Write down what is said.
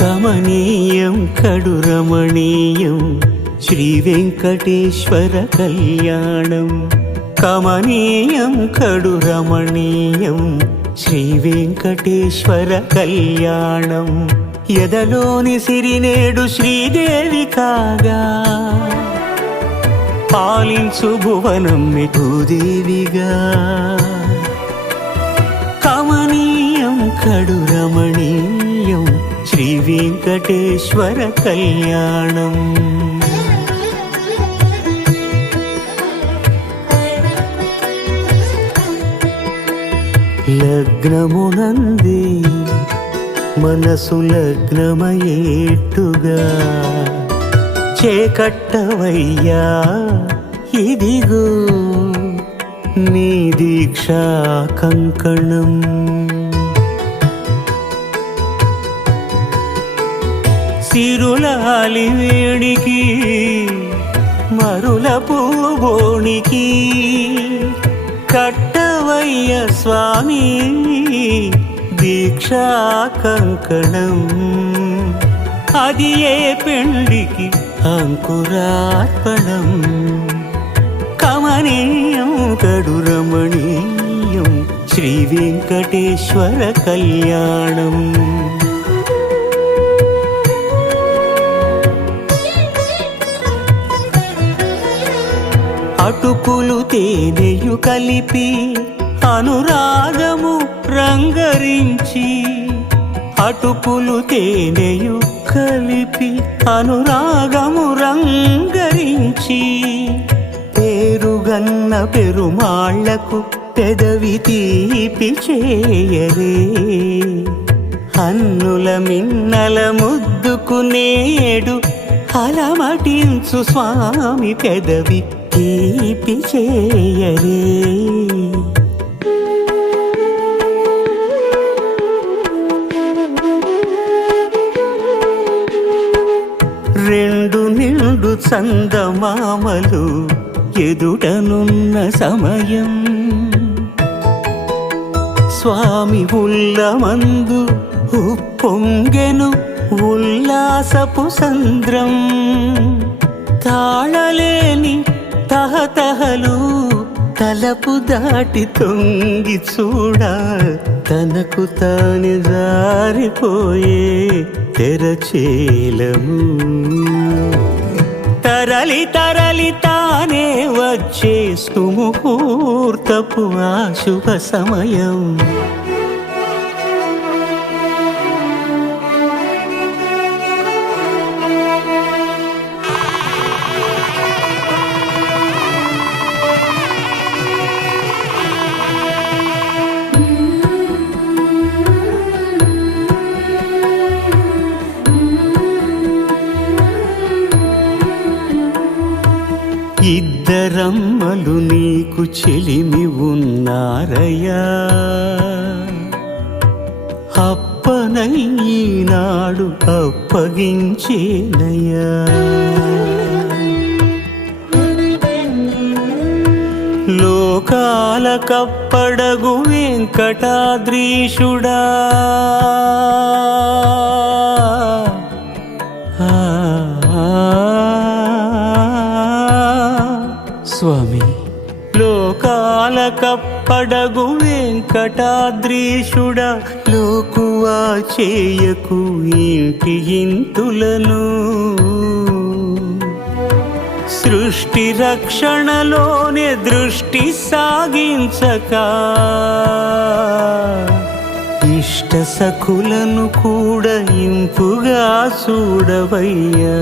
కమనీయం కడు రమణీయం శ్రీ వెంకటేశ్వర కళ్యాణం. కమనీయం కడు రమణీయం శ్రీ వెంకటేశ్వర కళ్యాణం. ఎదలోని సిరినేడు శ్రీదేవి కాగా పాలించు భువనం భూదేవిగా. కమనీయం కడు రమణీయం శ్రీ వెంకటేశ్వర కళ్యాణం. లగ్నమునందే మనసు లగ్నమయేట్టుగా చేకట్టవయ్యా ఇదిగో నీ దీక్షా కంకణం. సిరులాలి వేడికి మరుల పూబోనికి కట్టవయ్య స్వామి దీక్షా కంకణం. అది ఏ పెండికి అంకురార్పణం. కమనీయం కడు రమణీయం శ్రీ వెంకటేశ్వర కళ్యాణం. అటుకులు తేనెయు కలిపి అనురాగము రంగరించి. అటుకులు తేనెయు కలిపి అనురాగము రంగరించి. పేరుగన్న పెరుమాళ్లకు పెదవి తీపి చేయరే. అన్నుల మిన్నల ముద్దుకు నేడు అలమటించు స్వామి పెదవి తీపి చేయరే. రెండు నిండు చందమామలు ఎదుటనున్న సమయం. స్వామి ఉల్లమందు ఉప్పొంగెను ఉల్లాసపు సంద్రం. తాళలేని తహతహలు తలపు దాటి తొంగి చూడ తనకు తాను జారిపోయే తెరచేలము. తరలి తరలి తానే వచ్చే సుముహూర్తపు ఆ శుభ సమయం. ఇద్దరమ్మలు నీకు చెలిమి ఉన్నారయ్యా. అప్పనయ్యనాడు అప్పగించేనయ్యా. లోకాల కప్పడగు వెంకటాద్రీశుడా. స్వామి లోకాల కప్పడగు వెంకటాద్రీశుడా. లోకువా చేయకు ఇంటి ఇంతులను. సృష్టి రక్షణలోనే దృష్టి సాగించక ఇష్ట సఖులను కూడా ఇంపుగా చూడవయ్యా.